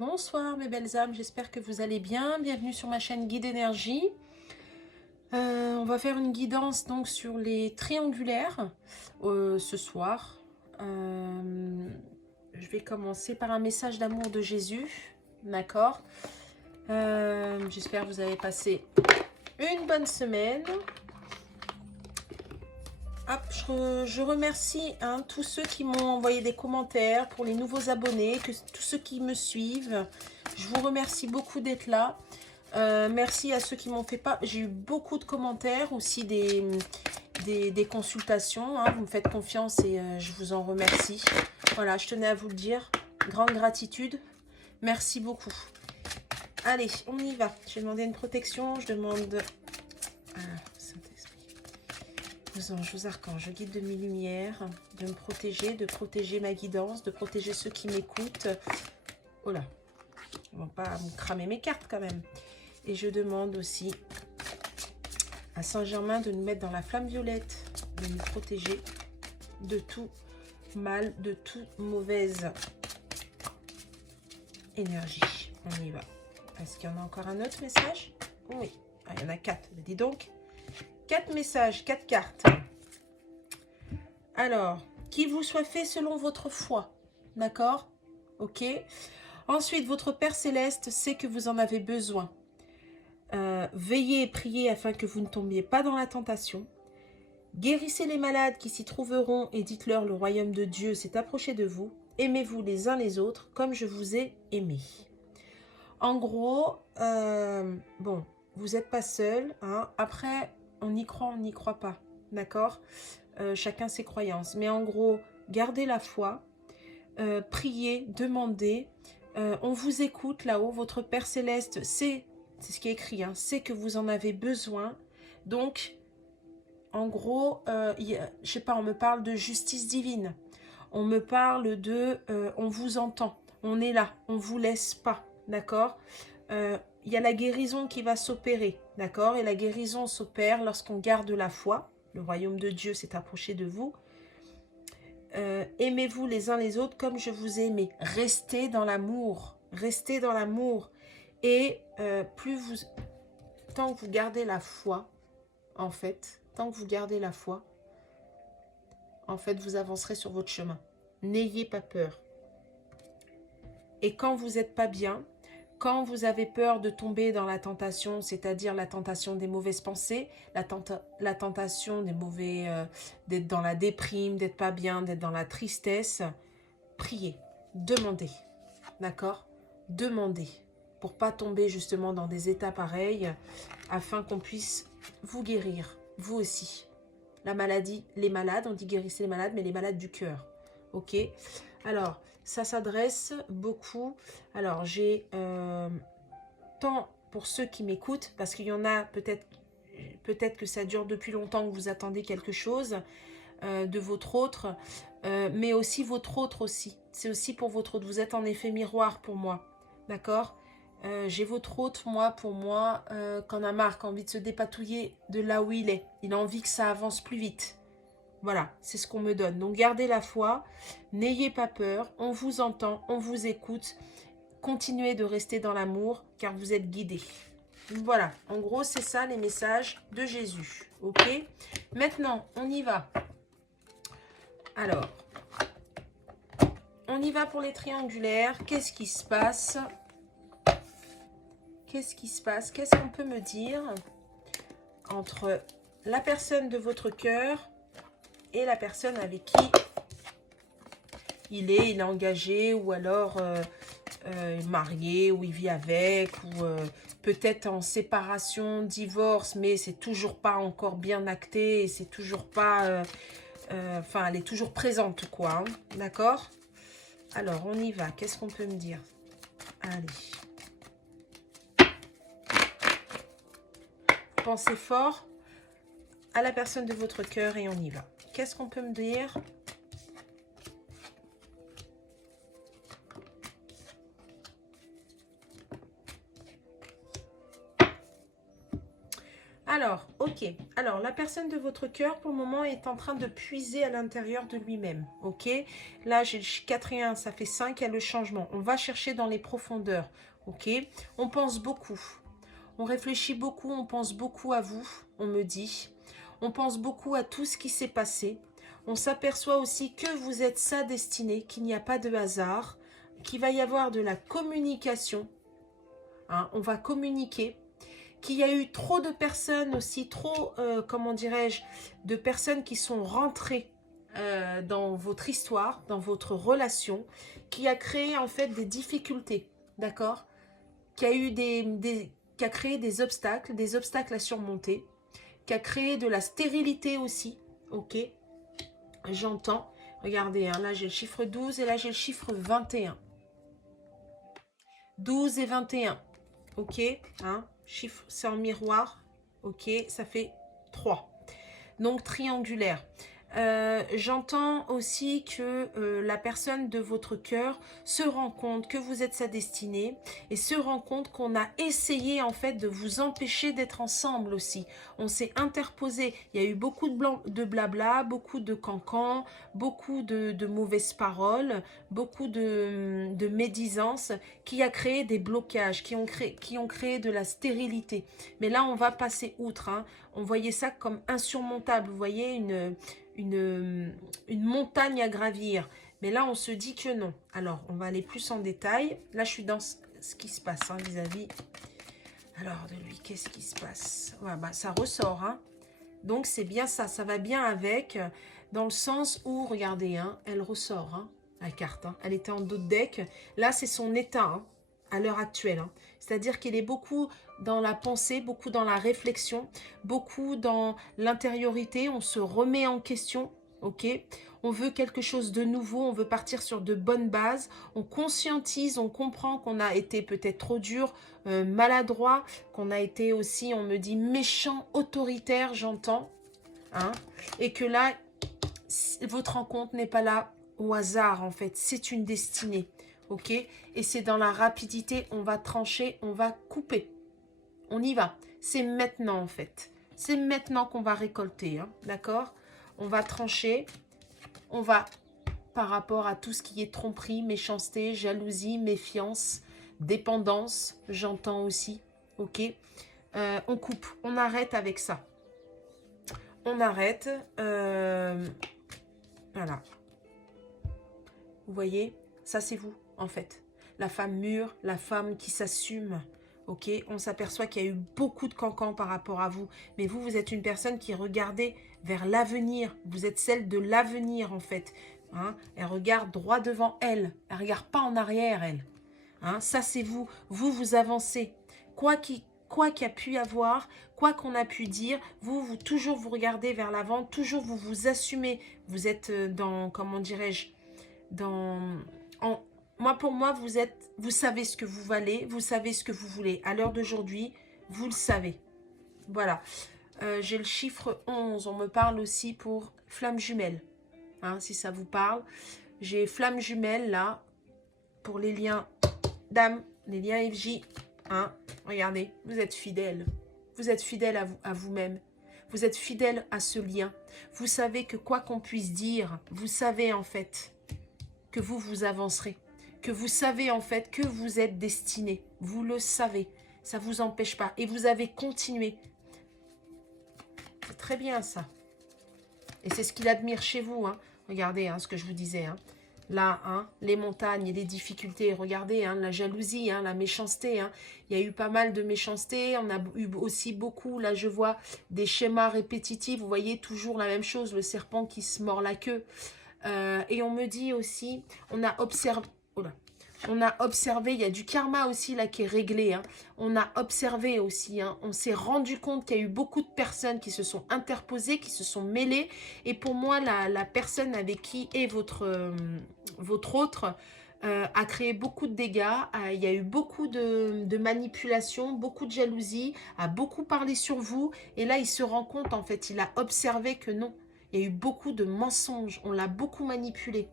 Bonsoir mes belles âmes, j'espère que vous allez bien. Bienvenue sur ma chaîne Guide Énergie. On va faire une guidance donc sur les triangulaires ce soir. Je vais commencer par un message d'amour de Jésus, d'accord. J'espère que vous avez passé une bonne semaine. Hop, je remercie tous ceux qui m'ont envoyé des commentaires, pour les nouveaux abonnés, tous ceux qui me suivent. Je vous remercie beaucoup d'être là. Merci à ceux qui m'ont fait pas. J'ai eu beaucoup de commentaires, aussi des consultations. Vous me faites confiance et je vous en remercie. Voilà, je tenais à vous le dire. Grande gratitude. Merci beaucoup. Allez, on y va. Je vais demander une protection. Je demande... Aux anges, aux archanges, je guide de mes lumières, de me protéger, de protéger ma guidance, de protéger ceux qui m'écoutent. Oh là, ils ne vont pas me cramer mes cartes quand même. Et je demande aussi à Saint-Germain de nous mettre dans la flamme violette, de nous protéger de tout mal, de toute mauvaise énergie. On y va. Est-ce qu'il y en a encore un autre message? Oui, il y en a 4. Dis donc. 4 messages, 4 cartes. Alors, qu'il vous soit fait selon votre foi. D'accord? Ok. Ensuite, votre Père Céleste sait que vous en avez besoin. Veillez et priez afin que vous ne tombiez pas dans la tentation. Guérissez les malades qui s'y trouveront et dites-leur le royaume de Dieu s'est approché de vous. Aimez-vous les uns les autres comme je vous ai aimé. En gros, bon, vous n'êtes pas seul. Après... on y croit, on n'y croit pas, d'accord? Chacun ses croyances. Mais en gros, gardez la foi, priez, demandez. On vous écoute là-haut. Votre Père Céleste sait, c'est ce qui est écrit, sait que vous en avez besoin. Donc, en gros, je sais pas, on me parle de justice divine. On me parle de, on vous entend. On est là, on ne vous laisse pas, d'accord? Il y a la guérison qui va s'opérer, d'accord? Et la guérison s'opère lorsqu'on garde la foi. Le royaume de Dieu s'est approché de vous. Aimez-vous les uns les autres comme je vous ai aimé. Restez dans l'amour. Restez dans l'amour. Et tant que vous gardez la foi, en fait, tant que vous gardez la foi, en fait, vous avancerez sur votre chemin. N'ayez pas peur. Et quand vous n'êtes pas bien, quand vous avez peur de tomber dans la tentation, c'est-à-dire la tentation des mauvaises pensées, la tentation des mauvais, d'être dans la déprime, d'être pas bien, d'être dans la tristesse, priez, demandez, d'accord? Demandez pour pas tomber justement dans des états pareils, afin qu'on puisse vous guérir, vous aussi. La maladie, les malades, on dit guérissez les malades, mais les malades du cœur, ok? Alors, ça s'adresse beaucoup. Alors, j'ai tant pour ceux qui m'écoutent, parce qu'il y en a peut-être que ça dure depuis longtemps, que vous attendez quelque chose de votre autre, mais aussi votre autre aussi. C'est aussi pour votre autre. Vous êtes en effet miroir pour moi, d'accord? J'ai votre autre, moi, pour moi, qu'en a marre, qui a envie de se dépatouiller de là où il est. Il a envie que ça avance plus vite. Voilà, c'est ce qu'on me donne. Donc, gardez la foi, n'ayez pas peur, on vous entend, on vous écoute. Continuez de rester dans l'amour, car vous êtes guidés. Voilà, en gros, c'est ça les messages de Jésus. Ok? Maintenant, on y va. Alors, on y va pour les triangulaires. Qu'est-ce qui se passe? Qu'est-ce qui se passe? Qu'est-ce qu'on peut me dire entre la personne de votre cœur et la personne avec qui il est engagé, ou alors marié, ou il vit avec, ou peut-être en séparation, divorce, mais c'est toujours pas encore bien acté, et c'est toujours pas... enfin, elle est toujours présente, quoi. D'accord? Alors, on y va. Qu'est-ce qu'on peut me dire? Allez. Pensez fort à la personne de votre cœur et on y va. Qu'est-ce qu'on peut me dire? Alors, ok. Alors, la personne de votre cœur, pour le moment, est en train de puiser à l'intérieur de lui-même. Ok. Là, j'ai le 4 et 1, ça fait 5, il y a le changement. On va chercher dans les profondeurs. Ok. On pense beaucoup. On réfléchit beaucoup, on pense beaucoup à vous, on me dit. On pense beaucoup à tout ce qui s'est passé. On s'aperçoit aussi que vous êtes sa destinée, qu'il n'y a pas de hasard, qu'il va y avoir de la communication. Hein, on va communiquer. Qu'il y a eu trop de personnes aussi, trop, comment dirais-je, de personnes qui sont rentrées dans votre histoire, dans votre relation, qui a créé en fait des difficultés, d'accord? Qui a eu qui a créé des obstacles à surmonter, qui a créé de la stérilité aussi, ok? J'entends, regardez, hein, là j'ai le chiffre 12 et là j'ai le chiffre 21. 12 et 21, ok, hein? Chiffre, c'est en miroir, ok, ça fait 3. Donc triangulaire. J'entends aussi que la personne de votre cœur se rend compte que vous êtes sa destinée et se rend compte qu'on a essayé en fait de vous empêcher d'être ensemble aussi. On s'est interposé. Il y a eu beaucoup de blabla, beaucoup de cancans, beaucoup de mauvaises paroles, beaucoup de médisance qui a créé des blocages, qui ont créé de la stérilité. Mais là, on va passer outre. Hein. On voyait ça comme insurmontable. Vous voyez, une montagne à gravir. Mais là, on se dit que non. Alors, on va aller plus en détail. Là, je suis dans ce qui se passe vis-à-vis. Alors, de lui, qu'est-ce qui se passe? Ouais, bah, ça ressort. Hein. Donc, c'est bien ça. Ça va bien avec. Dans le sens où, regardez, hein, elle ressort, hein, la carte. Hein. Elle était en dos de deck. Là, c'est son état hein, à l'heure actuelle. Hein. C'est-à-dire qu'il est beaucoup dans la pensée, beaucoup dans la réflexion, beaucoup dans l'intériorité. On se remet en question, ok? On veut quelque chose de nouveau, on veut partir sur de bonnes bases. On conscientise, on comprend qu'on a été peut-être trop dur, maladroit, qu'on a été aussi, on me dit, méchant, autoritaire, j'entends. Hein? Et que là, votre rencontre n'est pas là au hasard, en fait. C'est une destinée. Ok? Et c'est dans la rapidité, on va trancher, on va couper. On y va. C'est maintenant, en fait. C'est maintenant qu'on va récolter. Hein, d'accord? On va trancher. On va, par rapport à tout ce qui est tromperie, méchanceté, jalousie, méfiance, dépendance, j'entends aussi. Ok? On coupe. On arrête avec ça. On arrête. Voilà. Vous voyez? Ça, c'est vous, en fait. La femme mûre, la femme qui s'assume. Ok, on s'aperçoit qu'il y a eu beaucoup de cancans par rapport à vous. Mais vous, vous êtes une personne qui regardait vers l'avenir. Vous êtes celle de l'avenir, en fait. Hein, elle regarde droit devant elle. Elle ne regarde pas en arrière, elle. Hein, ça, c'est vous. Vous, vous avancez. Quoi qu'il y a pu avoir, quoi qu'on a pu dire, toujours vous regardez vers l'avant, toujours vous vous assumez. Vous êtes dans, comment dirais-je, moi, pour moi, vous savez ce que vous valez, vous savez ce que vous voulez. À l'heure d'aujourd'hui, vous le savez. Voilà. J'ai le chiffre 11. On me parle aussi pour flamme jumelle. Hein, si ça vous parle. J'ai flamme jumelle, là, pour les liens d'âme, les liens FJ. Hein, regardez, vous êtes fidèle. Vous êtes fidèle à vous-même. Vous êtes fidèle à ce lien. Vous savez que quoi qu'on puisse dire, vous savez en fait que vous avancerez. Que vous savez en fait que vous êtes destiné. Vous le savez. Ça ne vous empêche pas. Et vous avez continué. C'est très bien ça. Et c'est ce qu'il admire chez vous. Hein. Regardez hein, ce que je vous disais. Hein. Là, hein, les montagnes et les difficultés. Regardez, hein, la jalousie, hein, la méchanceté. Hein. Il y a eu pas mal de méchanceté. On a eu aussi beaucoup, là je vois, des schémas répétitifs. Vous voyez toujours la même chose. Le serpent qui se mord la queue. Et on me dit aussi, on a observé, il y a du karma aussi là qui est réglé. Hein. On a observé aussi, hein, on s'est rendu compte qu'il y a eu beaucoup de personnes qui se sont interposées, qui se sont mêlées. Et pour moi, la personne avec qui est votre autre a créé beaucoup de dégâts. Il y a eu beaucoup de manipulation, beaucoup de jalousie, a beaucoup parlé sur vous. Et là, il se rend compte, en fait, il a observé que non. Il y a eu beaucoup de mensonges. On l'a beaucoup manipulé.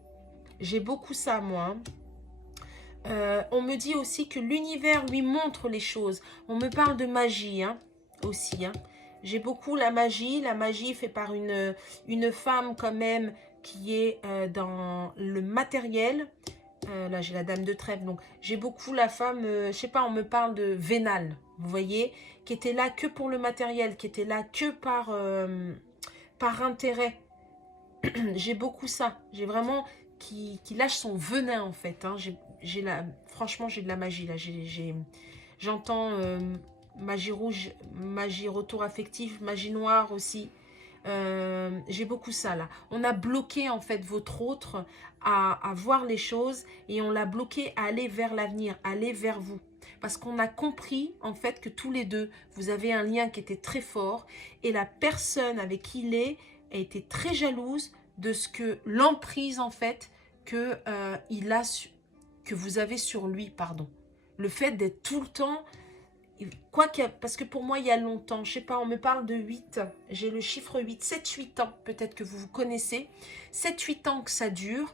J'ai beaucoup ça, moi. On me dit aussi que l'univers lui montre les choses. On me parle de magie, hein, aussi. Hein. J'ai beaucoup la magie fait par une femme quand même qui est dans le matériel. Là, j'ai la dame de trèfle, donc j'ai beaucoup la femme, je sais pas, on me parle de vénale, vous voyez, qui était là que pour le matériel, qui était là que par intérêt. J'ai beaucoup ça, j'ai vraiment qui lâche son venin en fait. Hein. Franchement, j'ai de la magie là, j'entends magie rouge, magie retour affectif, magie noire aussi. J'ai beaucoup ça là. On a bloqué en fait votre autre à voir les choses et on l'a bloqué à aller vers l'avenir, aller vers vous. Parce qu'on a compris en fait que tous les deux, vous avez un lien qui était très fort et la personne avec qui il est a été très jalouse de ce que l'emprise en fait que, que vous avez sur lui, pardon. Le fait d'être tout le temps parce que pour moi, il y a longtemps, je sais pas, on me parle de 8, j'ai le chiffre 8, 7-8 ans, peut-être que vous vous connaissez, 7-8 ans que ça dure,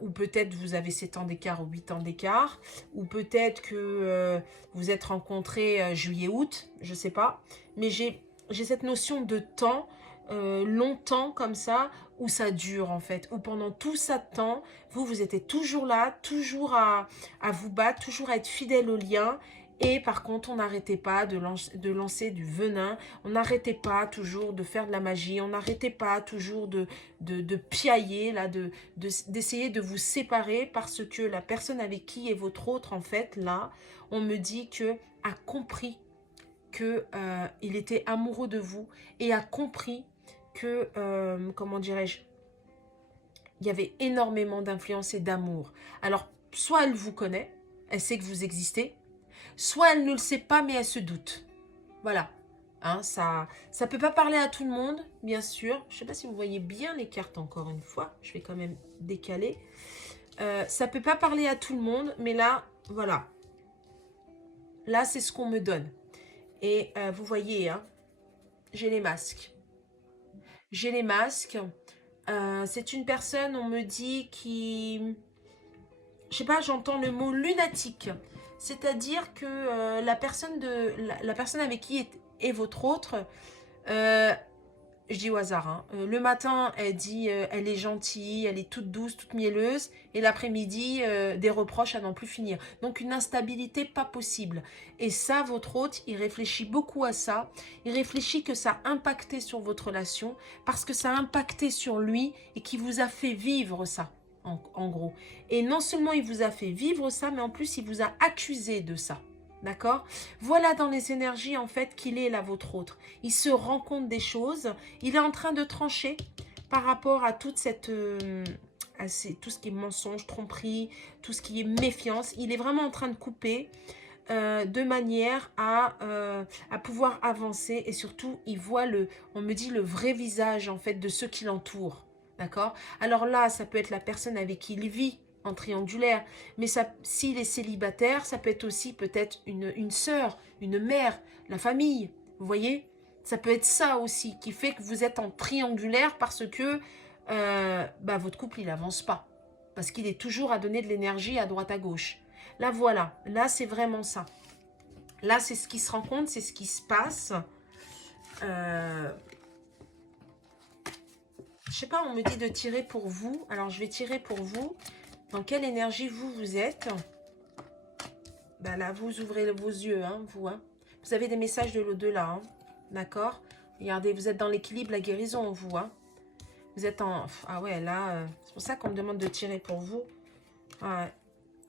ou peut-être vous avez 7 ans d'écart ou 8 ans d'écart, ou peut-être que vous êtes rencontrés juillet-août, je sais pas, mais j'ai cette notion de temps, longtemps comme ça, où ça dure en fait, où pendant tout ça de temps, vous étiez toujours là, toujours à vous battre, toujours à être fidèle au lien. Et par contre, on n'arrêtait pas de lancer du venin, on n'arrêtait pas toujours de faire de la magie, on n'arrêtait pas toujours de piailler, là, d'essayer de vous séparer parce que la personne avec qui est votre autre, en fait, là, on me dit que a compris que il était amoureux de vous et a compris que, comment dirais-je, il y avait énormément d'influence et d'amour. Alors, soit elle vous connaît, elle sait que vous existez, soit elle ne le sait pas, mais elle se doute. Voilà. Hein, ça peut pas parler à tout le monde, bien sûr. Je ne sais pas si vous voyez bien les cartes encore une fois. Je vais quand même décaler. Ça peut pas parler à tout le monde, mais là, voilà. Là, c'est ce qu'on me donne. Et vous voyez, hein, j'ai les masques. J'ai les masques. C'est une personne, on me dit, qui... Je sais pas, j'entends le mot lunatique. C'est-à-dire que la personne avec qui est votre autre, je dis au hasard, hein, le matin, elle dit elle est gentille, elle est toute douce, toute mielleuse, et l'après-midi, des reproches à n'en plus finir. Donc une instabilité pas possible. Et ça, votre hôte, il réfléchit beaucoup à ça. Il réfléchit que ça a impacté sur votre relation, parce que ça a impacté sur lui et qui vous a fait vivre ça. En gros. Et non seulement il vous a fait vivre ça, mais en plus il vous a accusé de ça. D'accord? Voilà dans les énergies en fait qu'il est là votre autre. Il se rend compte des choses. Il est en train de trancher par rapport à toute cette... tout ce qui est mensonge, tromperie, tout ce qui est méfiance. Il est vraiment en train de couper de manière à pouvoir avancer. Et surtout, il voit on me dit le vrai visage en fait de ceux qui l'entourent. D'accord? Alors là, ça peut être la personne avec qui il vit en triangulaire. Mais s'il est célibataire, ça peut être aussi peut-être une sœur, une mère, la famille. Vous voyez? Ça peut être ça aussi qui fait que vous êtes en triangulaire parce que votre couple, il n'avance pas. Parce qu'il est toujours à donner de l'énergie à droite à gauche. Là, voilà. Là, c'est vraiment ça. Là, c'est ce qui se rencontre, c'est ce qui se passe. Je sais pas, on me dit de tirer pour vous. Alors, je vais tirer pour vous. Dans quelle énergie vous êtes? Ben là, vous ouvrez vos yeux, hein, vous. Hein. Vous avez des messages de l'au-delà, hein, d'accord? Regardez, vous êtes dans l'équilibre, la guérison, vous. Hein. Vous êtes en... Ah ouais, là, c'est pour ça qu'on me demande de tirer pour vous.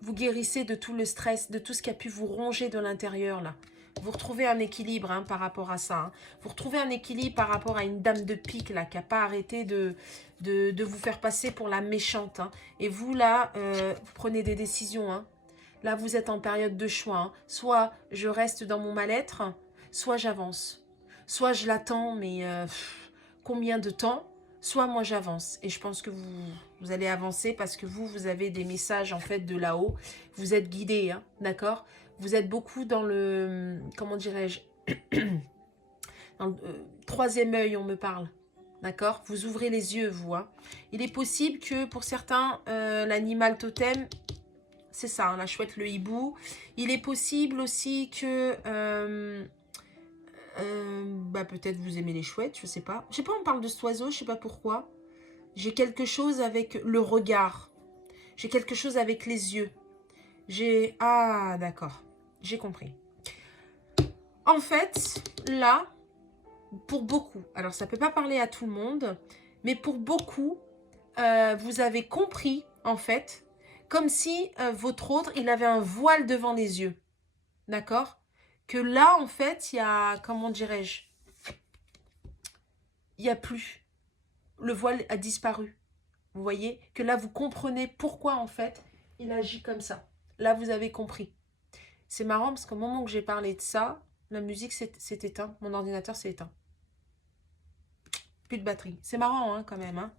Vous guérissez de tout le stress, de tout ce qui a pu vous ronger de l'intérieur, là. Vous retrouvez un équilibre hein, par rapport à ça. Hein. Vous retrouvez un équilibre par rapport à une dame de pique là, qui n'a pas arrêté de vous faire passer pour la méchante. Hein. Et vous, là, vous prenez des décisions. Hein. Là, vous êtes en période de choix. Hein. Soit je reste dans mon mal-être, soit j'avance. Soit je l'attends, mais combien de temps? Soit moi, j'avance. Et je pense que vous allez avancer parce que vous avez des messages en fait de là-haut. Vous êtes guidé, hein, d'accord? Vous êtes beaucoup dans le, comment dirais-je, dans le troisième œil, on me parle. D'accord? Vous ouvrez les yeux, vous. Hein. Il est possible que pour certains, l'animal totem, c'est ça, hein, la chouette, le hibou. Il est possible aussi que Bah peut-être vous aimez les chouettes, je sais pas. Je sais pas, on parle de cet oiseau, je sais pas pourquoi. J'ai quelque chose avec le regard. J'ai quelque chose avec les yeux. J'ai... Ah, d'accord. J'ai compris. En fait, là, pour beaucoup, alors ça peut pas parler à tout le monde, mais pour beaucoup, vous avez compris, en fait, comme si votre autre, il avait un voile devant les yeux. D'accord? Que là, en fait, il y a... Comment dirais-je? Il n'y a plus. Le voile a disparu. Vous voyez? Que là, vous comprenez pourquoi, en fait, il agit comme ça. Là, vous avez compris. C'est marrant parce qu'au moment où j'ai parlé de ça, la musique s'est éteinte. Mon ordinateur s'est éteint. Plus de batterie. C'est marrant, hein, quand même. Hein,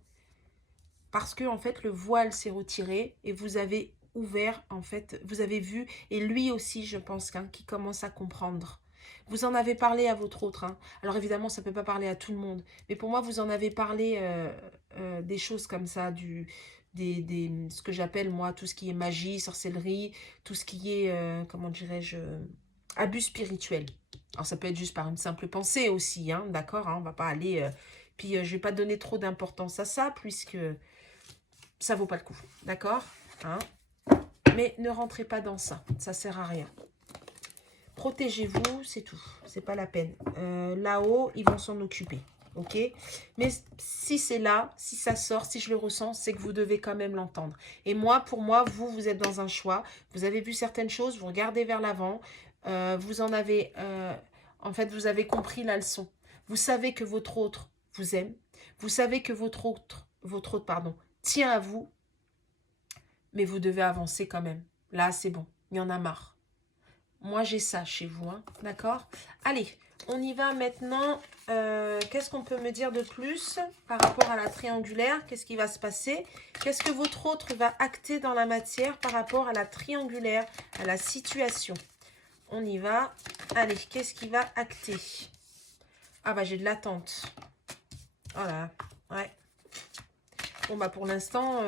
parce que, en fait, le voile s'est retiré et vous avez ouvert, en fait, vous avez vu, et lui aussi, je pense, hein, qui commence à comprendre. Vous en avez parlé à votre autre. Hein. Alors, évidemment, ça ne peut pas parler à tout le monde. Mais pour moi, vous en avez parlé des choses comme ça, ce que j'appelle, moi, tout ce qui est magie, sorcellerie, tout ce qui est, comment dirais-je, abus spirituel. Alors, ça peut être juste par une simple pensée aussi, hein, d'accord, hein, on ne va pas aller... puis, je ne vais pas donner trop d'importance à ça, puisque ça vaut pas le coup, d'accord, hein, mais ne rentrez pas dans ça, ça sert à rien. Protégez-vous, c'est tout, c'est pas la peine. Là-haut, ils vont s'en occuper, ok? Mais si c'est là, si ça sort, si je le ressens, c'est que vous devez quand même l'entendre. Et moi, pour moi, vous êtes dans un choix. Vous avez vu certaines choses, vous regardez vers l'avant. Vous en avez... en fait, vous avez compris la leçon. Vous savez que votre autre vous aime. Vous savez que votre autre, pardon, tient à vous. Mais vous devez avancer quand même. Là, c'est bon. Il y en a marre. Moi, j'ai ça chez vous, hein, d'accord? Allez, on y va maintenant. Qu'est-ce qu'on peut me dire de plus par rapport à la triangulaire? Qu'est-ce qui va se passer? Qu'est-ce que votre autre va acter dans la matière par rapport à la triangulaire, à la situation? On y va. Allez, qu'est-ce qui va acter? Ah bah, j'ai de l'attente. Voilà, ouais. Bon, bah, pour l'instant...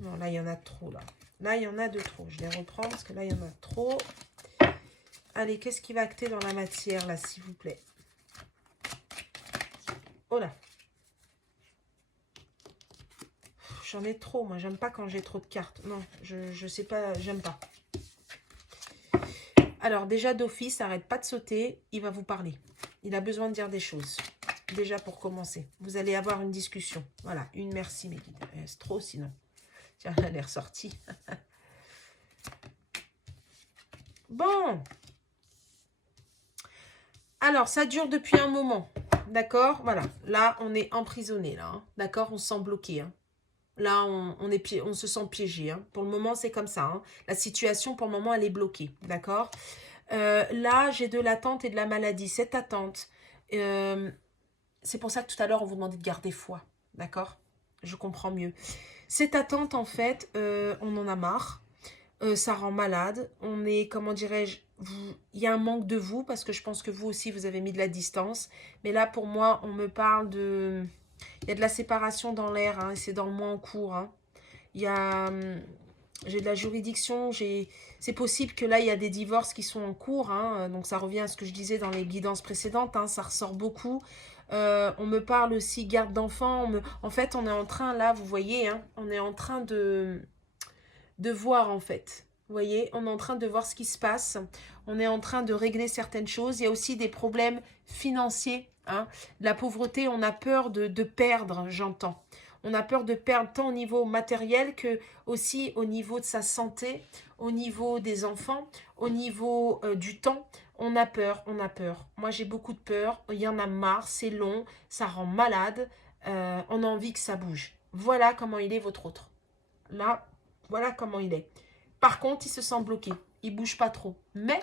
Non, là, il y en a trop, là. Là, il y en a de trop. Je les reprends parce que là, il y en a trop. Allez, qu'est-ce qui va acter dans la matière, là, s'il vous plaît? Oh là. J'en ai trop, moi. J'aime pas quand j'ai trop de cartes. Non, je sais pas, j'aime pas. Alors, déjà, d'office, arrête pas de sauter. Il va vous parler. Il a besoin de dire des choses. Déjà, pour commencer. Vous allez avoir une discussion. Voilà, une merci, mes guides. C'est trop, sinon. Tiens, elle est ressortie. Bon. Alors, ça dure depuis un moment. D'accord? Voilà. Là, on est emprisonné, là. Hein. D'accord? On se sent bloqué. Hein. Là, on se sent piégé. Hein. Pour le moment, c'est comme ça. Hein. La situation, pour le moment, elle est bloquée. D'accord? Là, j'ai de l'attente et de la maladie. Cette attente, c'est pour ça que tout à l'heure, on vous demandait de garder foi. D'accord? Je comprends mieux. Cette attente, en fait, on en a marre. Ça rend malade. On est, comment dirais-je, il y a un manque de vous, parce que je pense que vous aussi, vous avez mis de la distance. Mais là, pour moi, on me parle de... Il y a de la séparation dans l'air, hein, et c'est dans le mois en cours. Hein. Il y a... J'ai de la juridiction, c'est possible que là, il y a des divorces qui sont en cours. Hein, donc, ça revient à ce que je disais dans les guidances précédentes. Hein, ça ressort beaucoup. On me parle aussi garde d'enfants. En fait, on est en train, là, vous voyez, hein, on est en train de voir, en fait. Vous voyez, on est en train de voir ce qui se passe. On est en train de régler certaines choses. Il y a aussi des problèmes financiers. Hein. La pauvreté, on a peur de perdre, j'entends. On a peur de perdre tant au niveau matériel que aussi au niveau de sa santé, au niveau des enfants, au niveau du temps. On a peur, on a peur. Moi, j'ai beaucoup de peur. Il y en a marre, c'est long, ça rend malade. On a envie que ça bouge. Voilà comment il est votre autre. Là, voilà comment il est. Par contre, il se sent bloqué. Il ne bouge pas trop. Mais,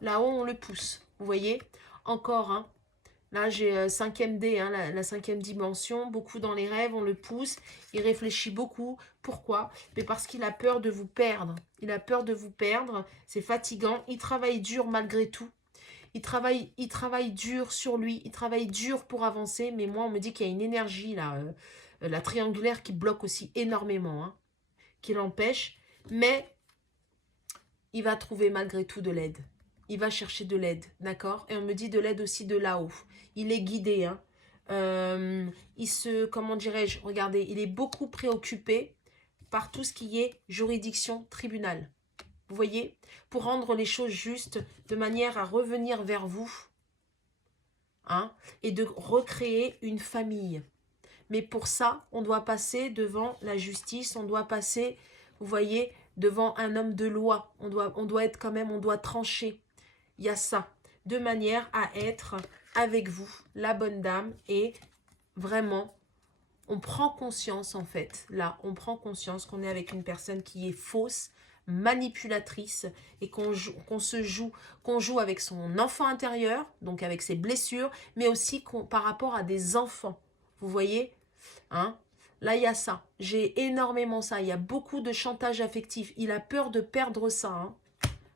là-haut, on le pousse. Vous voyez? Encore, hein. Là, j'ai 5e D, hein, la 5e dimension. Beaucoup dans les rêves, on le pousse. Il réfléchit beaucoup. Pourquoi? Mais parce qu'il a peur de vous perdre. Il a peur de vous perdre. C'est fatigant. Il travaille dur malgré tout. Il travaille dur sur lui. Il travaille dur pour avancer. Mais moi, on me dit qu'il y a une énergie, là, la triangulaire, qui bloque aussi énormément. Hein, qui l'empêche. Mais il va trouver malgré tout de l'aide. Il va chercher de l'aide, d'accord? Et on me dit de l'aide aussi de là-haut. Il est guidé, hein. Comment dirais-je, regardez, il est beaucoup préoccupé par tout ce qui est juridiction, tribunal. Vous voyez? Pour rendre les choses justes, de manière à revenir vers vous, hein, et de recréer une famille. Mais pour ça, on doit passer devant la justice, on doit passer, vous voyez, devant un homme de loi. On doit être quand même, on doit trancher. Il y a ça, de manière à être avec vous, la bonne dame, et vraiment, on prend conscience en fait, là, on prend conscience qu'on est avec une personne qui est fausse, manipulatrice, et qu'on joue avec son enfant intérieur, donc avec ses blessures, mais aussi par rapport à des enfants. Vous voyez, hein? Là, il y a ça. J'ai énormément ça. Il y a beaucoup de chantage affectif. Il a peur de perdre ça, hein.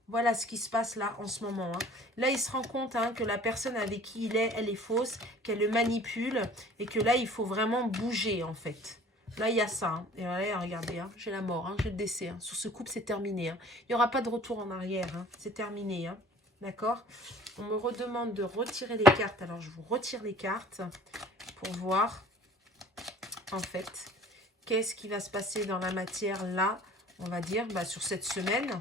Voilà ce qui se passe là en ce moment, hein. Là, il se rend compte, hein, que la personne avec qui il est, elle est fausse, qu'elle le manipule et que là, il faut vraiment bouger en fait. Là, il y a ça, hein. Et voilà, regardez, hein, j'ai la mort, hein, j'ai le décès, hein. Sur ce couple, c'est terminé, hein. Il n'y aura pas de retour en arrière, hein. C'est terminé, hein. D'accord? On me redemande de retirer les cartes. Alors, je vous retire les cartes pour voir, en fait, qu'est-ce qui va se passer dans la matière là, on va dire, bah, sur cette semaine.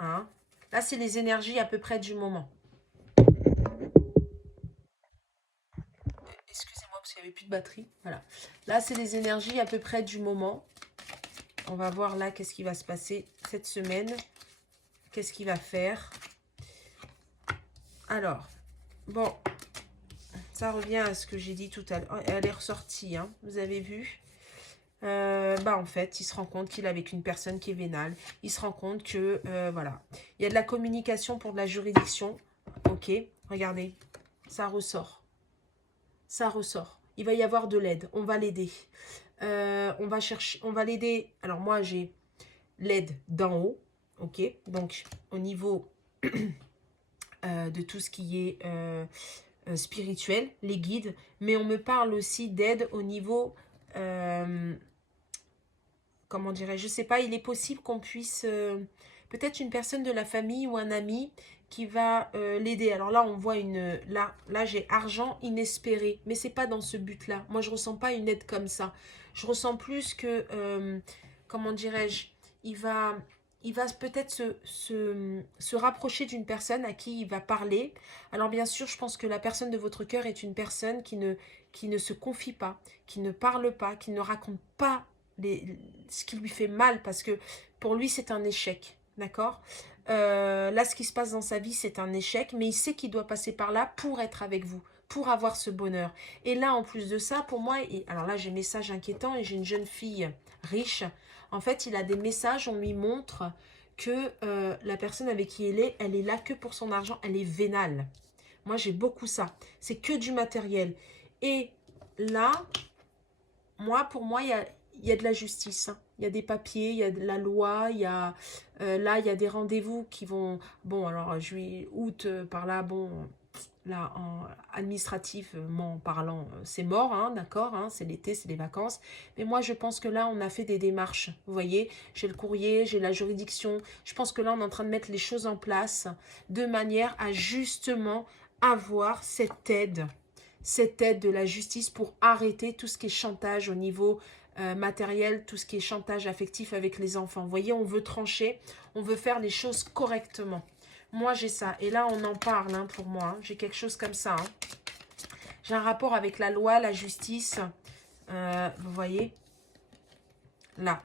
Hein? Là, c'est les énergies à peu près du moment. Excusez-moi parce qu'il n'y avait plus de batterie. Voilà. Là, c'est les énergies à peu près du moment. On va voir là qu'est-ce qui va se passer cette semaine. Qu'est-ce qu'il va faire. Alors, bon, ça revient à ce que j'ai dit tout à l'heure. Elle est ressortie, hein, vous avez vu. Bah en fait, il se rend compte qu'il est avec une personne qui est vénale. Il se rend compte que, voilà, il y a de la communication pour de la juridiction. Ok, regardez, ça ressort. Ça ressort. Il va y avoir de l'aide. On va l'aider. On va chercher, on va l'aider. Alors moi, j'ai l'aide d'en haut. Ok, donc au niveau de tout ce qui est spirituel, les guides. Mais on me parle aussi d'aide au niveau... comment dirais-je, je sais pas, il est possible qu'on puisse, peut-être une personne de la famille ou un ami qui va l'aider. Alors là, on voit là j'ai argent inespéré, mais c'est pas dans ce but-là. Moi, je ressens pas une aide comme ça. Je ressens plus que, comment dirais-je, il va, il va peut-être se rapprocher d'une personne à qui il va parler. Alors bien sûr, je pense que la personne de votre cœur est une personne qui ne se confie pas, qui ne parle pas, qui ne raconte pas ce qui lui fait mal, parce que pour lui c'est un échec, d'accord. Là ce qui se passe dans sa vie c'est un échec, mais il sait qu'il doit passer par là pour être avec vous, pour avoir ce bonheur. Et là en plus de ça, pour moi, alors là j'ai un message inquiétant, et j'ai une jeune fille riche, en fait il a des messages, on lui montre que la personne avec qui elle est là que pour son argent, elle est vénale. Moi j'ai beaucoup ça, c'est que du matériel. Et là, pour moi, il y a de la justice, hein. Il y a des papiers, il y a de la loi, là, il y a des rendez-vous qui vont... Bon, alors, juillet, août, par là, bon, là, administrativement parlant, c'est mort, hein, d'accord, hein, c'est l'été, c'est les vacances. Mais moi, je pense que là, on a fait des démarches, vous voyez. J'ai le courrier, j'ai la juridiction. Je pense que là, on est en train de mettre les choses en place de manière à justement avoir cette aide de la justice pour arrêter tout ce qui est chantage au niveau matériel, tout ce qui est chantage affectif avec les enfants. Vous voyez, on veut trancher, on veut faire les choses correctement. Moi, j'ai ça. Et là, on en parle, hein, pour moi. Hein. J'ai quelque chose comme ça. Hein. J'ai un rapport avec la loi, la justice. Vous voyez, là.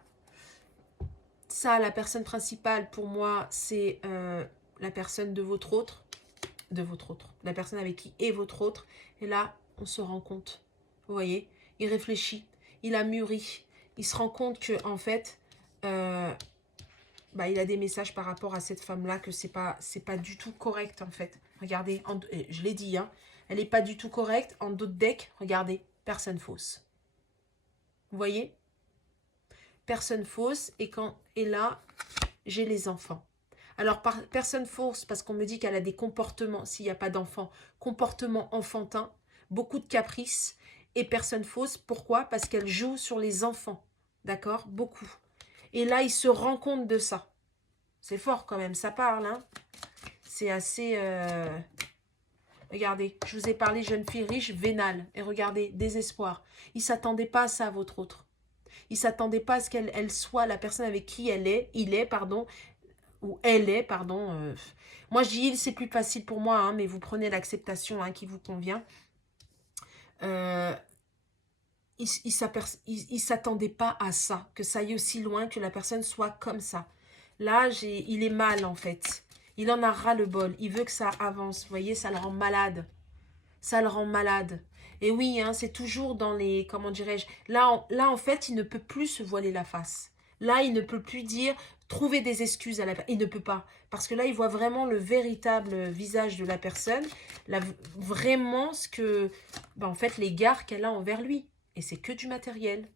Ça, la personne principale, pour moi, c'est la personne de votre autre. La personne avec qui est votre autre. Et là, on se rend compte. Vous voyez, il réfléchit, il a mûri. Il se rend compte que en fait, il a des messages par rapport à cette femme-là que c'est pas du tout correct en fait. Regardez, je l'ai dit, hein, elle n'est pas du tout correcte. En d'autres decks, regardez, personne fausse. Vous voyez, personne fausse. Et là, j'ai les enfants. Alors, personne fausse, parce qu'on me dit qu'elle a des comportements, s'il n'y a pas d'enfant, comportements enfantins, beaucoup de caprices, et personne fausse. Pourquoi? Parce qu'elle joue sur les enfants, d'accord? Beaucoup. Et là, il se rend compte de ça. C'est fort quand même, ça parle, hein? C'est assez... Regardez, je vous ai parlé jeune fille riche, vénale. Et regardez, désespoir. Il ne s'attendait pas à ça, votre autre. Il ne s'attendait pas à ce qu'elle soit la personne avec qui il est, pardon, ou elle est, pardon. Moi, je dis il, c'est plus facile pour moi, hein, mais vous prenez l'acceptation qui vous convient. Il ne s'attendait pas à ça, que ça aille aussi loin, que la personne soit comme ça. Là, il est mal, en fait. Il en a ras-le-bol. Il veut que ça avance. Vous voyez, ça le rend malade. Ça le rend malade. Et oui, hein, c'est toujours dans les... Comment dirais-je, là, en fait, il ne peut plus se voiler la face. Là, il ne peut plus dire... Trouver des excuses à la personne. Il ne peut pas. Parce que là, il voit vraiment le véritable visage de la personne. Vraiment ce que... en fait, l'égard qu'elle a envers lui. Et c'est que du matériel.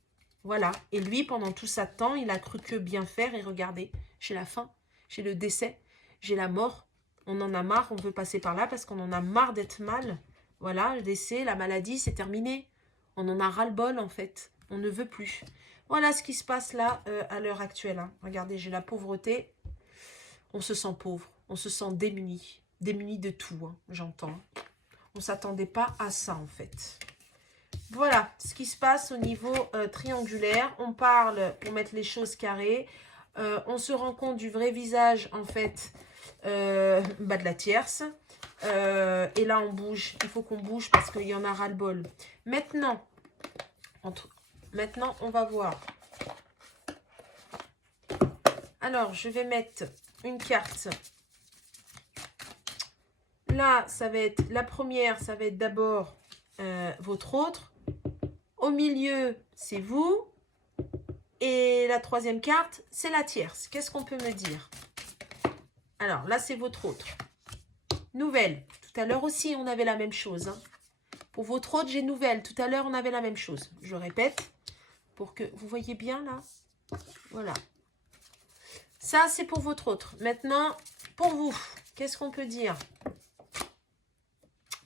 Voilà. Et lui, pendant tout ça temps, il a cru que bien faire. Et regardez, j'ai la faim, j'ai le décès, j'ai la mort. On en a marre, on veut passer par là parce qu'on en a marre d'être mal. Voilà, le décès, la maladie, c'est terminé. On en a ras-le-bol, en fait. On ne veut plus. Voilà ce qui se passe là, à l'heure actuelle. Hein. Regardez, j'ai la pauvreté. On se sent pauvre. On se sent démuni. Démuni de tout, hein, j'entends. On ne s'attendait pas à ça, en fait. Voilà ce qui se passe au niveau triangulaire. On parle pour mettre les choses carrées. On se rend compte du vrai visage, en fait, de la tierce. Et là, on bouge. Il faut qu'on bouge parce qu'il y en a ras-le-bol. Maintenant, on va voir. Alors, je vais mettre une carte. Là, ça va être la première, ça va être d'abord votre autre. Au milieu, c'est vous. Et la troisième carte, c'est la tierce. Qu'est-ce qu'on peut me dire? Alors, là, c'est votre autre. Nouvelle. Tout à l'heure aussi, on avait la même chose. Hein. Pour votre autre, j'ai nouvelle. Tout à l'heure, on avait la même chose. Je répète, pour que vous voyez bien, là. Voilà. Ça, c'est pour votre autre. Maintenant, pour vous, qu'est-ce qu'on peut dire?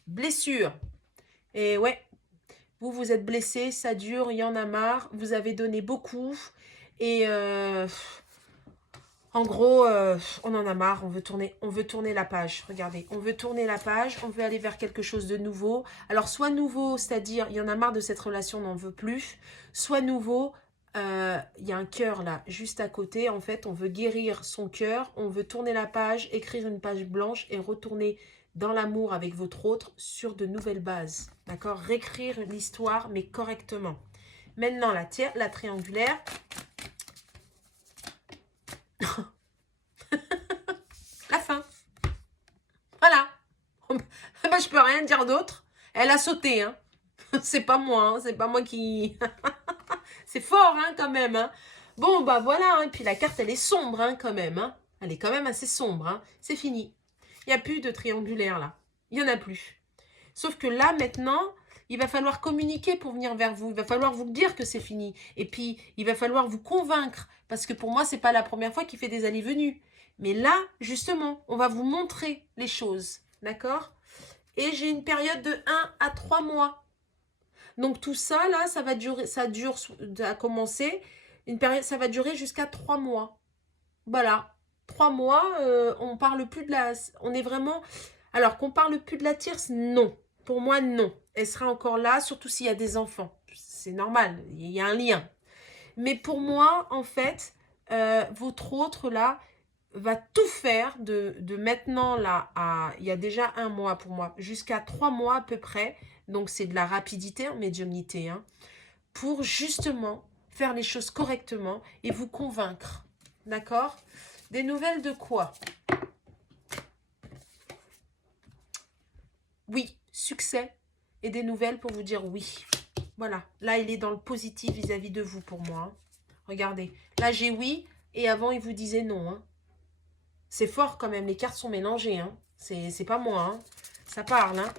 Blessure. Et ouais, vous êtes blessé, ça dure, il y en a marre. Vous avez donné beaucoup. Et en gros, on en a marre, on veut tourner la page. Regardez, on veut tourner la page, on veut aller vers quelque chose de nouveau. Alors, soit nouveau, c'est-à-dire, il y en a marre de cette relation, on n'en veut plus. Soit nouveau, il y a un cœur là, juste à côté. En fait, on veut guérir son cœur, on veut tourner la page, écrire une page blanche et retourner dans l'amour avec votre autre sur de nouvelles bases. D'accord? Réécrire l'histoire, mais correctement. Maintenant, la triangulaire. La fin. Voilà. Ben, je peux rien dire d'autre. Elle a sauté. Hein. C'est pas moi. Hein. C'est pas moi qui... C'est fort hein, quand même. Hein. Bon, bah voilà. Et puis la carte, elle est sombre hein, quand même. Hein. Elle est quand même assez sombre. Hein. C'est fini. Il n'y a plus de triangulaire là. Il n'y en a plus. Sauf que là, maintenant, il va falloir communiquer pour venir vers vous. Il va falloir vous dire que c'est fini. Et puis, il va falloir vous convaincre. Parce que pour moi, ce n'est pas la première fois qu'il fait des allées-venues. Mais là, justement, on va vous montrer les choses. D'accord? Et j'ai une période de 1 à 3 mois. Donc, tout ça, là, ça a commencé. Une période, ça va durer jusqu'à 3 mois. Voilà. 3 mois, on parle plus de la... On est vraiment... Alors, qu'on parle plus de la tierce, non. Pour moi, non. Elle sera encore là, surtout s'il y a des enfants. C'est normal, il y a un lien. Mais pour moi, en fait, votre autre, là, va tout faire de maintenant, là, à... Il y a déjà 1 mois pour moi, jusqu'à 3 mois à peu près. Donc, c'est de la rapidité en médiumnité. Hein, pour justement faire les choses correctement et vous convaincre. D'accord? Des nouvelles de quoi? Oui, succès et des nouvelles pour vous dire oui. Voilà, là, il est dans le positif vis-à-vis de vous pour moi. Hein. Regardez, là, j'ai oui et avant, il vous disait non. Hein. C'est fort quand même, les cartes sont mélangées. Hein. C'est pas moi, hein. Ça parle. Hein.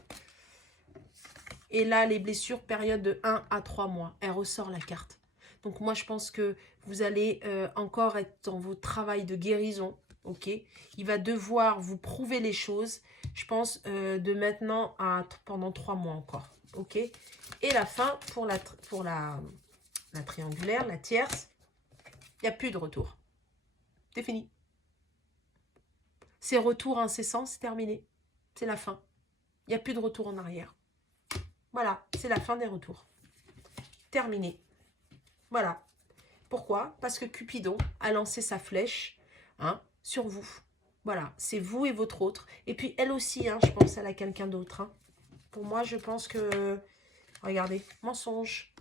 Et là, les blessures, période de 1 à 3 mois. Elle ressort la carte. Donc, moi, je pense que vous allez encore être dans vos travails de guérison. Ok, il va devoir vous prouver les choses, je pense, de maintenant à pendant 3 mois encore. Ok, et la fin pour la triangulaire, la tierce, il n'y a plus de retour. C'est fini. Ces retours incessants, c'est terminé. C'est la fin. Il n'y a plus de retour en arrière. Voilà, c'est la fin des retours. Terminé. Voilà. Pourquoi? Parce que Cupidon a lancé sa flèche sur vous. Voilà, c'est vous et votre autre. Et puis elle aussi, je pense, elle a quelqu'un d'autre. Pour moi, je pense que... Regardez, mensonge.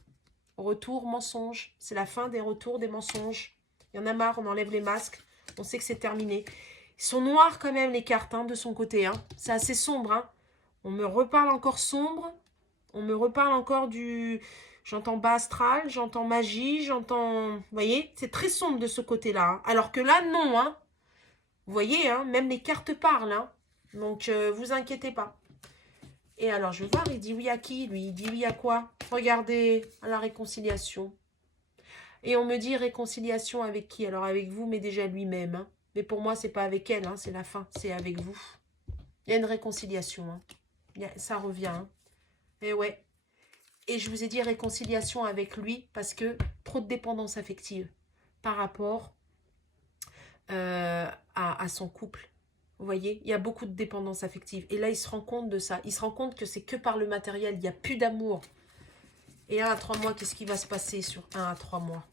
Retour, mensonge. C'est la fin des retours, des mensonges. Il y en a marre, on enlève les masques. On sait que c'est terminé. Ils sont noirs quand même, les cartes, de son côté. C'est assez sombre. On me reparle encore sombre. On me reparle encore du... J'entends bas astral, j'entends magie, j'entends... Vous voyez, c'est très sombre de ce côté-là. Alors que là, non. Vous voyez, même les cartes parlent. Donc, vous inquiétez pas. Et alors, je vais voir, il dit oui à qui, lui? Il dit oui à quoi? Regardez, à la réconciliation. Et on me dit réconciliation avec qui? Alors, avec vous, mais déjà lui-même. Mais pour moi, c'est pas avec elle, c'est la fin, c'est avec vous. Il y a une réconciliation. Ça revient. Et ouais. Et je vous ai dit réconciliation avec lui parce que trop de dépendance affective par rapport à son couple. Vous voyez, il y a beaucoup de dépendance affective. Et là, il se rend compte de ça. Il se rend compte que c'est que par le matériel. Il n'y a plus d'amour. Et 1 à 3 mois, qu'est-ce qui va se passer sur 1 à 3 mois?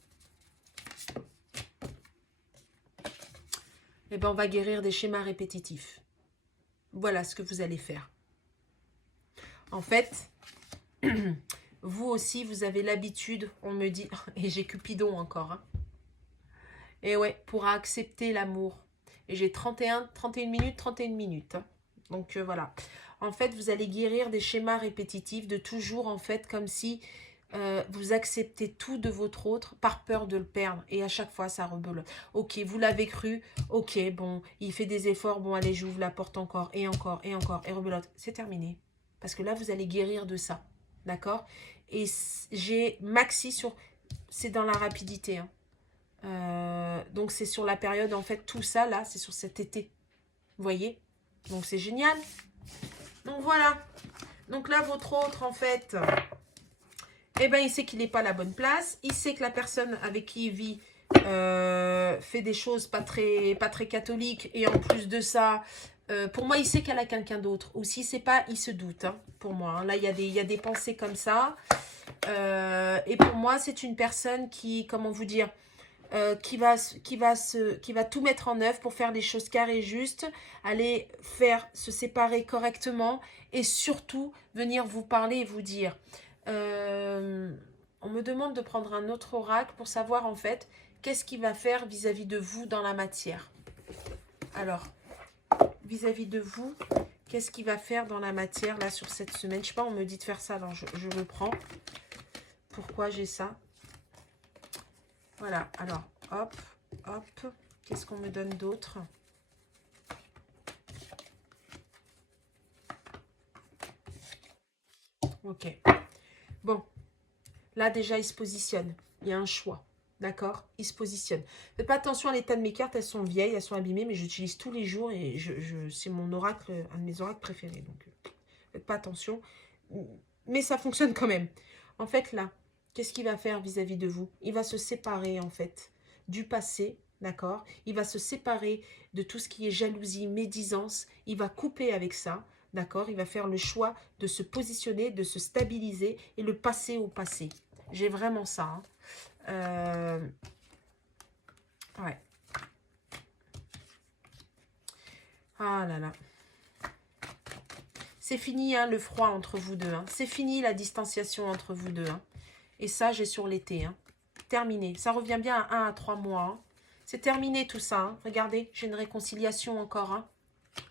Eh bien, on va guérir des schémas répétitifs. Voilà ce que vous allez faire. En fait, vous aussi, vous avez l'habitude, on me dit, et j'ai Cupidon encore, et ouais, pour accepter l'amour. Et j'ai 31 minutes, 31 minutes. Donc voilà. En fait, vous allez guérir des schémas répétitifs de toujours, en fait, comme si vous acceptez tout de votre autre par peur de le perdre. Et à chaque fois, ça rebelote. Ok, vous l'avez cru. Ok, bon, il fait des efforts. Bon, allez, j'ouvre la porte encore, et encore, et encore, et rebelote. C'est terminé. Parce que là, vous allez guérir de ça. D'accord? Et j'ai maxi sur... C'est dans la rapidité, donc c'est sur la période, en fait, tout ça là, c'est sur cet été. Vous voyez? Donc c'est génial. Donc voilà. Donc là, votre autre, en fait, eh ben, il sait qu'il n'est pas à la bonne place. Il sait que la personne avec qui il vit fait des choses pas très catholiques. Et en plus de ça, pour moi, il sait qu'elle a quelqu'un d'autre. Ou si c'est pas, il se doute, pour moi. Là, il y a des pensées comme ça. Et pour moi, c'est une personne qui, comment vous dire, qui va tout mettre en œuvre pour faire les choses carrées et justes, aller se séparer correctement et surtout venir vous parler et vous dire. On me demande de prendre un autre oracle pour savoir en fait qu'est-ce qu'il va faire vis-à-vis de vous dans la matière. Alors, vis-à-vis de vous, qu'est-ce qu'il va faire dans la matière là sur cette semaine? Je sais pas, on me dit de faire ça, alors je le prends. Pourquoi j'ai ça? Voilà, alors, hop, hop. Qu'est-ce qu'on me donne d'autre? Ok. Bon. Là, déjà, il se positionne. Il y a un choix. D'accord? Il se positionne. Faites pas attention à l'état de mes cartes. Elles sont vieilles, elles sont abîmées, mais j'utilise tous les jours et c'est mon oracle, un de mes oracles préférés. Donc, faites pas attention. Mais ça fonctionne quand même. En fait, là, qu'est-ce qu'il va faire vis-à-vis de vous? Il va se séparer, en fait, du passé, d'accord? Il va se séparer de tout ce qui est jalousie, médisance. Il va couper avec ça, d'accord? Il va faire le choix de se positionner, de se stabiliser et le passer au passé. J'ai vraiment ça. Ouais. Ah là là. C'est fini, le froid entre vous deux. C'est fini la distanciation entre vous deux. Et ça, j'ai sur l'été. Terminé. Ça revient bien à 1 à 3 mois. C'est terminé tout ça. Regardez, j'ai une réconciliation encore.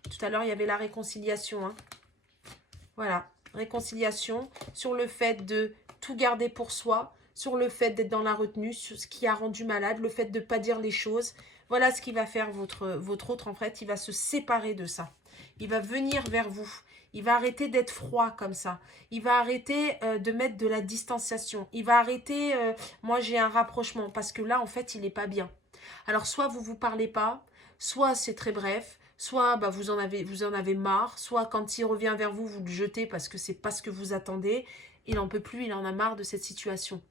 Tout à l'heure, il y avait la réconciliation. Voilà, réconciliation sur le fait de tout garder pour soi, sur le fait d'être dans la retenue, sur ce qui a rendu malade, le fait de ne pas dire les choses. Voilà ce qui va faire votre autre, en fait. Il va se séparer de ça. Il va venir vers vous. Il va arrêter d'être froid comme ça. Il va arrêter de mettre de la distanciation. Il va arrêter, moi j'ai un rapprochement, parce que là, en fait, il n'est pas bien. Alors, soit vous ne vous parlez pas, soit c'est très bref, soit vous en avez marre, soit quand il revient vers vous, vous le jetez parce que c'est pas ce que vous attendez. Il n'en peut plus, il en a marre de cette situation.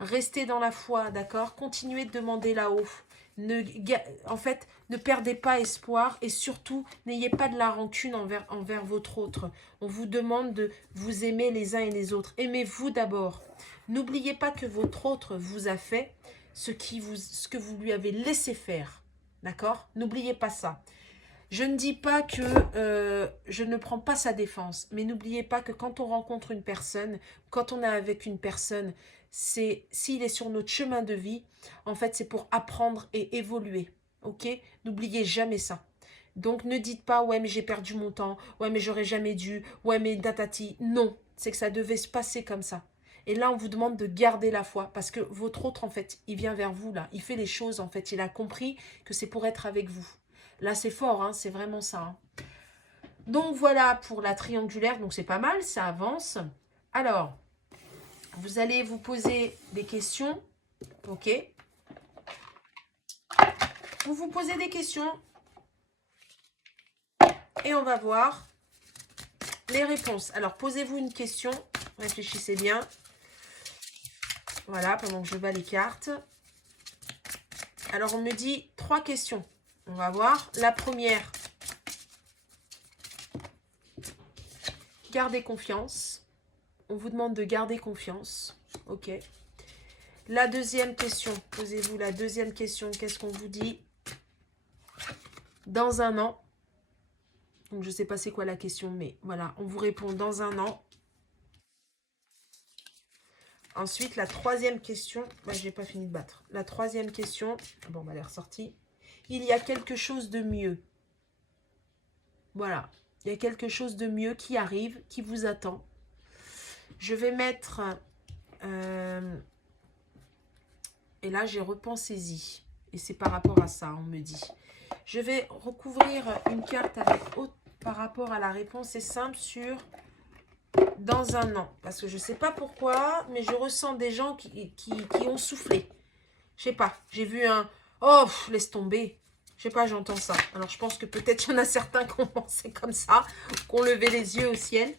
Restez dans la foi, d'accord? Continuez de demander là-haut. En fait, ne perdez pas espoir et surtout, n'ayez pas de la rancune envers votre autre. On vous demande de vous aimer les uns et les autres. Aimez-vous d'abord. N'oubliez pas que votre autre vous a fait ce que vous lui avez laissé faire. D'accord? N'oubliez pas ça. Je ne dis pas que je ne prends pas sa défense, mais n'oubliez pas que quand on rencontre une personne, quand on est avec une personne, s'il est sur notre chemin de vie, en fait, c'est pour apprendre et évoluer. Ok? N'oubliez jamais ça. Donc, ne dites pas, ouais, mais j'ai perdu mon temps, ouais, mais j'aurais jamais dû, ouais, mais datati. Non, c'est que ça devait se passer comme ça. Et là, on vous demande de garder la foi, parce que votre autre, en fait, il vient vers vous, là. Il fait les choses, en fait. Il a compris que c'est pour être avec vous. Là, c'est fort, hein, c'est vraiment ça. Hein. Donc, voilà pour la triangulaire. Donc, c'est pas mal, ça avance. Alors, vous allez vous poser des questions. Ok. Vous vous posez des questions. Et on va voir les réponses. Alors, posez-vous une question. Réfléchissez bien. Voilà, pendant que je bats les cartes. Alors, on me dit 3 questions. On va voir. La première. Gardez confiance. On vous demande de garder confiance. Ok. La deuxième question. Posez-vous la deuxième question. Qu'est-ce qu'on vous dit? Dans un an. Donc, je ne sais pas c'est quoi la question, mais voilà. On vous répond dans un an. Ensuite, la troisième question. Bah, je n'ai pas fini de battre. La troisième question. Bon, bah, elle est ressortie. Il y a quelque chose de mieux. Voilà. Il y a quelque chose de mieux qui arrive, qui vous attend. Je vais mettre... et là, j'ai repensé-y. Et c'est par rapport à ça, on me dit. Je vais recouvrir une carte avec par rapport à la réponse. C'est simple sur... Dans un an. Parce que je ne sais pas pourquoi, mais je ressens des gens qui ont soufflé. Je sais pas. J'ai vu un... Oh, laisse tomber. Je sais pas, j'entends ça. Alors, je pense que peut-être il y en a certains qui ont pensé comme ça, qui ont levé les yeux au ciel.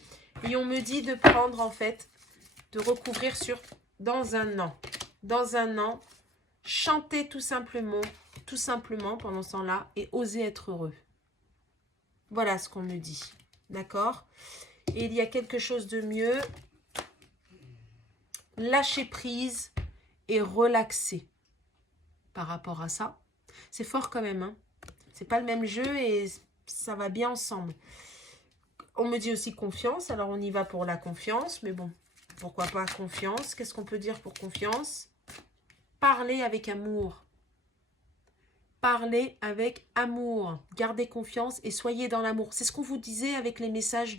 Et on me dit de prendre, en fait, de recouvrir sur dans un an. Dans un an, chanter tout simplement pendant ce temps-là et oser être heureux. Voilà ce qu'on me dit. D'accord ? Et il y a quelque chose de mieux. Lâcher prise et relaxer par rapport à ça. C'est fort quand même. Hein. C'est pas le même jeu et ça va bien ensemble. On me dit aussi confiance. Alors, on y va pour la confiance. Mais bon, pourquoi pas confiance? Qu'est-ce qu'on peut dire pour confiance? Parler avec amour. Parlez avec amour. Gardez confiance et soyez dans l'amour. C'est ce qu'on vous disait avec les messages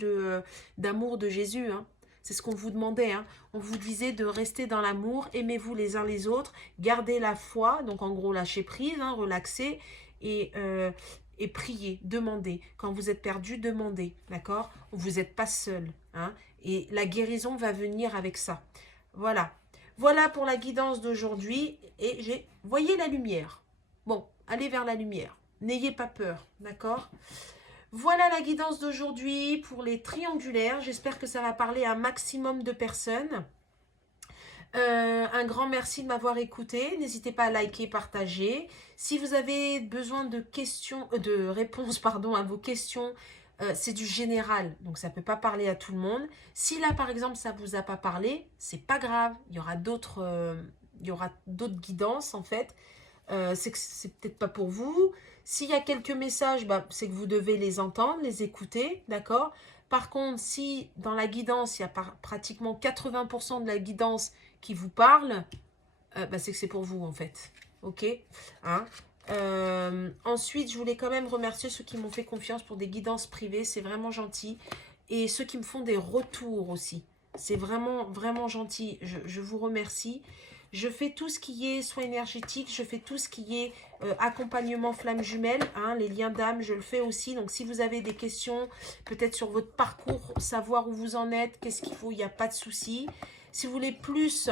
d'amour de Jésus. Hein. C'est ce qu'on vous demandait. Hein. On vous disait de rester dans l'amour. Aimez-vous les uns les autres. Gardez la foi. Donc, en gros, lâchez prise, hein, relaxez. Et priez, demandez. Quand vous êtes perdu, demandez. D'accord? Vous n'êtes pas seul. Hein. Et la guérison va venir avec ça. Voilà. Voilà pour la guidance d'aujourd'hui. Et voyez la lumière. Bon. Allez vers la lumière. N'ayez pas peur, d'accord? Voilà la guidance d'aujourd'hui pour les triangulaires. J'espère que ça va parler à un maximum de personnes. Un grand merci de m'avoir écouté. N'hésitez pas à liker, partager. Si vous avez besoin de réponses à vos questions, c'est du général, donc ça ne peut pas parler à tout le monde. Si là, par exemple, ça ne vous a pas parlé, c'est pas grave. Il y aura d'autres guidances, en fait. C'est que c'est peut-être pas pour vous. S'il y a quelques messages, c'est que vous devez les entendre, les écouter, d'accord? Par contre, si dans la guidance, il y a pratiquement 80% de la guidance qui vous parle, c'est que c'est pour vous, en fait. Ok? Hein? Ensuite, je voulais quand même remercier ceux qui m'ont fait confiance pour des guidances privées. C'est vraiment gentil. Et ceux qui me font des retours aussi. C'est vraiment, vraiment gentil. Je vous remercie. Je fais tout ce qui est soins énergétiques, je fais tout ce qui est accompagnement flamme jumelle, hein, les liens d'âme, je le fais aussi. Donc, si vous avez des questions, peut-être sur votre parcours, savoir où vous en êtes, qu'est-ce qu'il faut, il n'y a pas de souci. Si vous voulez plus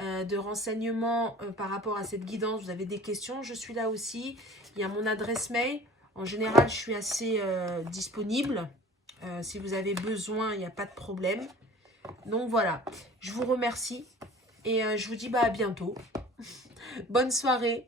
de renseignements par rapport à cette guidance, vous avez des questions, je suis là aussi. Il y a mon adresse mail. En général, je suis assez disponible. Si vous avez besoin, il n'y a pas de problème. Donc, voilà. Je vous remercie. Et je vous dis à bientôt. Bonne soirée.